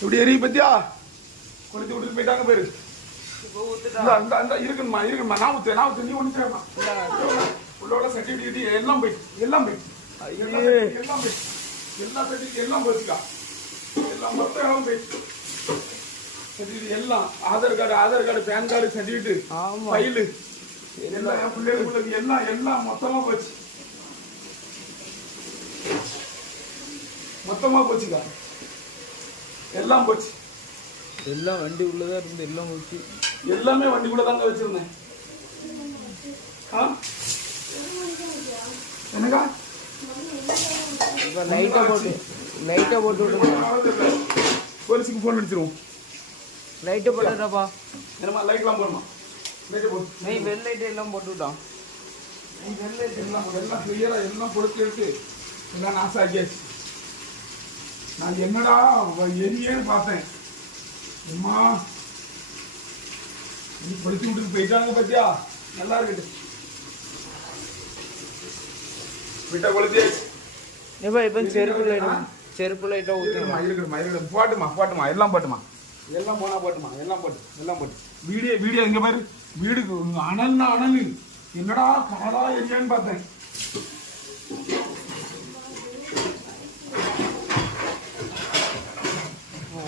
இப்படி எரிய பத்தியா கொளுத்தி விட்டுட்டு போயிட்டாங்க பேரு. இருக்குமா இருக்குமா நான் ஊத்து நீ ஒண்ணு சேரமா உள்ளோட சர்டிபிகேட் எல்லாம் போயிட்டு எல்லாம் போயிட்டு எல்லா சர்டிபிகேட் எல்லாம் போச்சுக்கா. எல்லாம் மொத்தம் போயிட்டு சர்டிபிகேட் எல்லாம் Aadhaar card PAN card certificate file எல்லாம் என் பிள்ளைகளுக்கு எல்லாம் மொத்தமா போச்சு. மொத்தமா போச்சுக்கா. எல்லாம் போச்சு. எல்லாம் வண்டி உள்ளதா இருந்து எல்லாம் போச்சு. எல்லாமே வண்டிக்குள்ள தாங்க வச்சிருந்தேன். என்னக்கா லைட்டா போட்டு விடுங்க. போலீஸுக்கு போன் அடிச்சிருவோம். லைட்டை போட்டுட்டாப்பா. என்னமா லைட்லாம் போடணுமா? லைட்டை போட்டு வெள்ளை லைட் எல்லாம் போட்டு விட்டான். வெள்ளை லைட் எல்லாம் கிளியரா எல்லாம் பொறுத்து எடுத்து எல்லாம் நாசம் ஆக்கியாச்சு. நான் என்னடா எரியேன்னு பார்த்தேன். அம்மா நீ கொளுத்தி விட்டுட்டு போயிட்டாங்க பத்தியா. நல்லா இருக்குது. விட்டா கொளுத்தியாச்சு. இப்ப செருப்பு லைட்டா ஊத்துமா. இருக்கட்டும் போட்டுமா எல்லாம் போட்டுமா எல்லாம் போனா போட்டுமா எல்லாம் போட்டு வீடியோ எங்க பாரு. வீடுக்கு அனல் என்னடா காலா எரியான்னு பார்த்தேன்.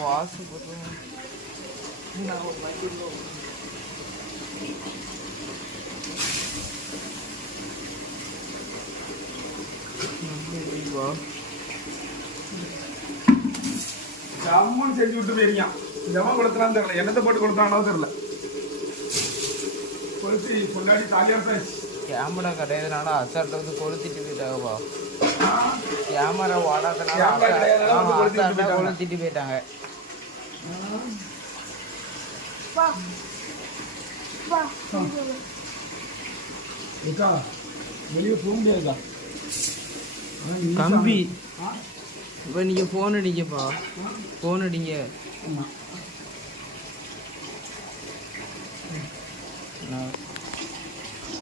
வாசு போட்டு ஜம்முன்னு செஞ்சு விட்டு போயிருக்கான். ஜமா கொடுத்துறான்னு தெரியல. என்னத்தை போட்டு கொடுத்தானோ தெரியல. கொளுத்தி பொண்டாடி தாலியா போயிடுச்சு. கேமரா கிடையாதுனால அசால்ட்ட வந்து கொளுத்திட்டு போயிட்டாங்கப்பா. கேமரா ஓடாதனால கொளுத்திட்டு போயிட்டாங்க. வெளியே போக முடியாதுக்கா. கம்பி இப்போ நீங்கள் ஃபோன் அடிங்கப்பா. ஃபோன் அடிங்க. ஆமாம்